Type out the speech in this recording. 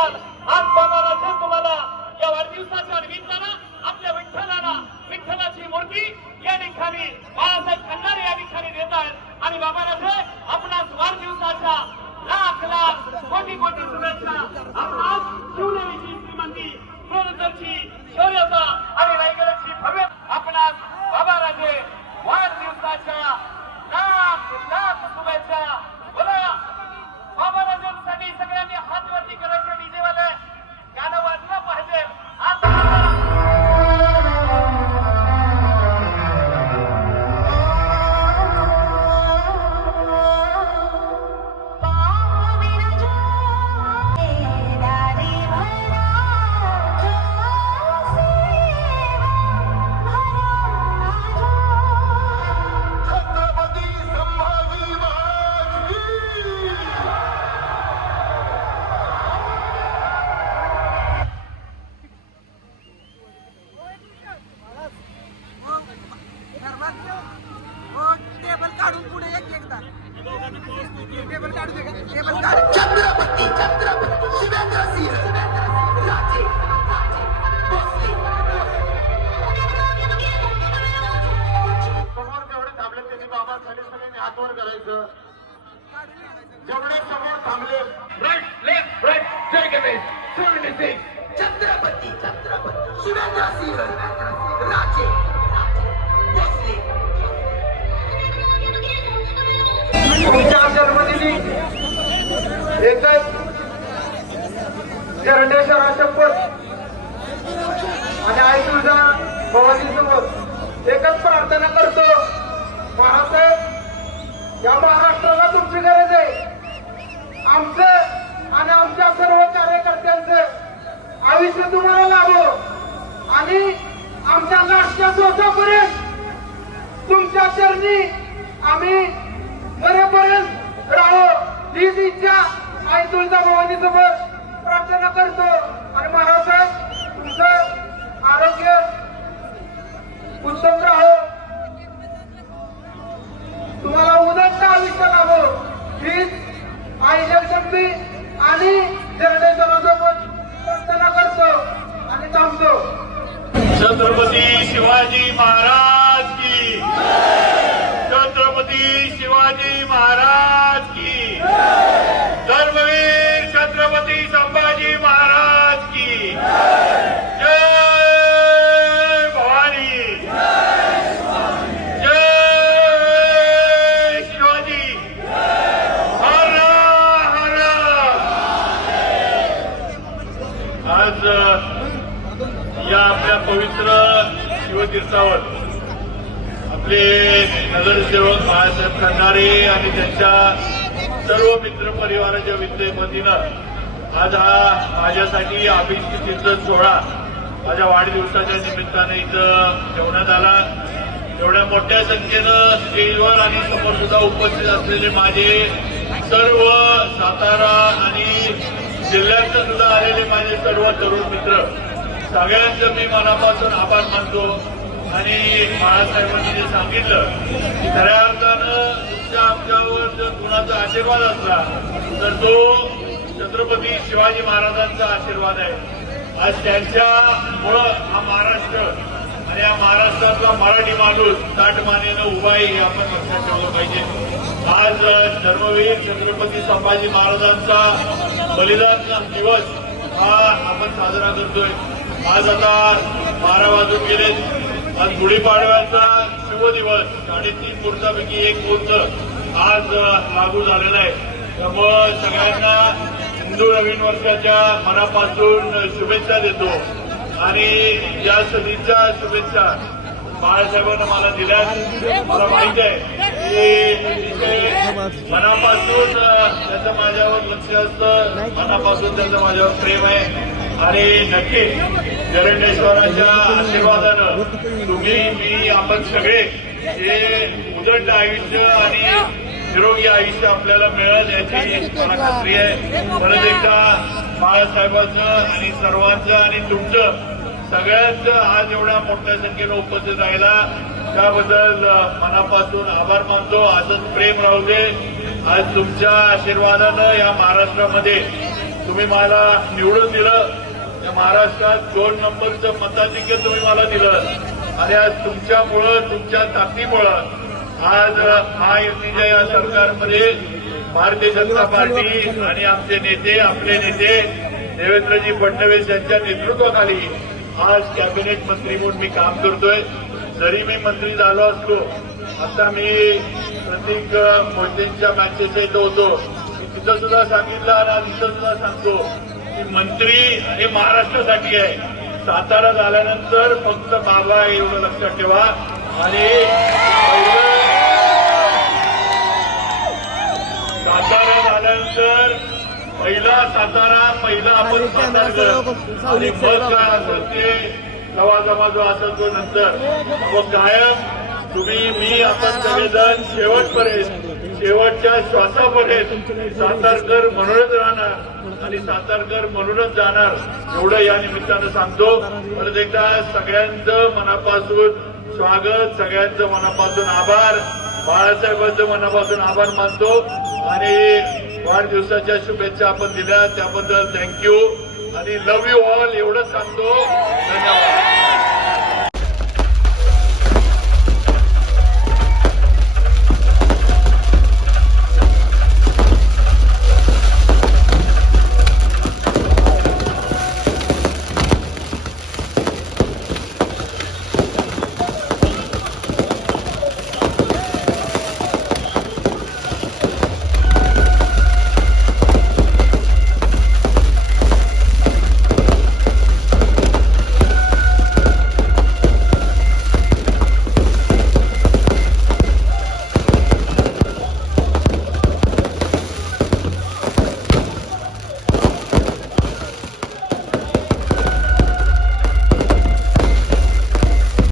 हीच आज आज बाबाराजे तुम्हाला या वाढदिवसाच्या निमित्तानं आपल्या विठ्ठलाला विठ्ठलाची मूर्ती या ठिकाणी बाळासाहेब खंडारे या ठिकाणी देतात. आणि आणि बाबाराजे आपणास वाढदिवसाच्या लाख लाख कोटी कोटी शुभेच्छा. आपणास शिवनेरीची श्रीमंती छत्रपती छत्रपती शिवेंद्र सिंह। राजे. समोर जेवढे थांबले त्यांनी बाबा खाली सगळ्यांनी हात वर करायचं. जेवढे समोर थांबले. राईट लेफ्ट राईट जय गणेश सेव्हन्टी सिक्स छत्रपती छत्रपती शिवेंद्र सिंह। राजे तुमच्या जन्मदिनी एकच चरणेश्वर शपथ आणि आई तुझा भवानी समोर एकच प्रार्थना करतो. महाराज या महाराष्ट्राला तुमची गरज आहे. आमचं आणि आमच्या सर्व कार्यकर्त्यांचं आयुष्य तुम्हाला लाभो. आणि आमच्या नाश्त्या जोशापर्यंत तुमच्या चरणी आम्ही मरेपर्यंत राहो. हीच इच्छा आई तुळजा भवानी समोर प्रार्थना करतो. आणि महाराज तुमचं आरोग्य उत्तम राहो. तुम्हाला उदंत आयुष्य लाभो हीच आई आणि प्रार्थना करतो आणि थांबतो. छत्रपती शिवाजी महाराज की छत्रपती शिवाजी महाराज की धर्मवीर छत्रपती संभाजी महाराज की जय भवानी जय शिवाजी हर हर आज या आपल्या पवित्र शिवतीर्थावर आपले नगरसेवक बाळासाहेब खंडारे आणि त्यांच्या सर्व मित्र परिवाराच्या वतीनं आज हा माझ्यासाठी अभिजित चिंतन सोहळा माझ्या वाढदिवसाच्या निमित्ताने इथं ठेवण्यात आला. एवढ्या मोठ्या संख्येनं स्टेजवर आणि समोर सुद्धा उपस्थित असलेले माझे सर्व सातारा आणि जिल्ह्यातून सुद्धा आलेले माझे सर्व तरुण मित्र सगळ्यांचं मी मनापासून आभार मानतो. आणि महासाहेबांनी जे सांगितलं की खऱ्या अर्थानं तुमच्या आमच्यावर जर कुणाचा आशीर्वाद असला तर तो छत्रपती शिवाजी महाराजांचा आशीर्वाद आहे. आज त्यांच्यामुळं हा महाराष्ट्र आणि या महाराष्ट्रातला मराठी माणूस ताटमानेनं उभा आहे हे आपण लक्षात ठेवलं पाहिजे. आज धर्मवीर छत्रपती संभाजी महाराजांचा बलिदान दिवस हा आपण साजरा करतोय. आज आता बारा वाजून गेले आज गुढीपाडव्याचा शुभ दिवस. साडेतीन मुहूर्तापैकी एक मुहूर्त आज लागू झालेला आहे. त्यामुळं सगळ्यांना हिंदू नवीन वर्षाच्या मनापासून शुभेच्छा देतो. आणि या सदीच्या शुभेच्छा बाळासाहेबांना मला दिल्या मला माहीत आहे की मनापासून त्याचं माझ्यावर लक्ष असतं. मनापासून त्याचं माझ्यावर प्रेम आहे. आणि नक्की जरंडेश्वराच्या आशीर्वादानं तुम्ही मी आपण सगळे हे उदंड आयुष्य आणि निरोगी आयुष्य आपल्याला मिळेल याची मला खात्री आहे. परत एकदा बाळासाहेबांचं आणि सर्वांचं आणि तुमचं सगळ्यांचं आज एवढ्या मोठ्या संख्येनं उपस्थित राहिला त्याबद्दल मनापासून आभार मानतो. असंच प्रेम राहू दे. आज तुमच्या आशीर्वादानं या महाराष्ट्रामध्ये तुम्ही मला निवडून दिलं. या महाराष्ट्रात दोन नंबरचं मताधिक्य तुम्ही मला दिलं. आणि आज तुमच्यामुळं तुमच्या ताकदीमुळं आज महायुतीच्या या सरकारमध्ये भारतीय जनता पार्टी आणि आमचे नेते आपले नेते देवेंद्रजी फडणवीस यांच्या नेतृत्वाखाली आज कॅबिनेट मंत्री म्हणून मी काम करतोय. जरी मी मंत्री झालो असलो आता मी प्रतीक मोदींच्या मॅचेस इथं होतो. तिथं सुद्धा सांगितलं आणि आज सुद्धा सांगतो. की मंत्री हे महाराष्ट्रासाठी आहे. सातारा झाल्यानंतर फक्त बाबा एवढं लक्षात ठेवा. आणि सातारा झाल्यानंतर पहिला सातारा पहिला आपण सातारकर आणि मग काय असेल ते जमा जो असेल तो नंतर. मग कायम तुम्ही मी आपण सगळेजण शेवटपर्यंत शेवटच्या श्वासापर्यंत सातारकर म्हणूनच राहणार आणि सातारकर म्हणूनच जाणार एवढं या निमित्तानं सांगतो. परत एकदा सगळ्यांचं मनापासून स्वागत सगळ्यांचं मनापासून आभार. बाळासाहेबांचं मनापासून आभार मानतो. आणि वाढदिवसाच्या शुभेच्छा आपण दिल्या त्याबद्दल थँक्यू आणि लव्ह यू ऑल एवढंच सांगतो. धन्यवाद.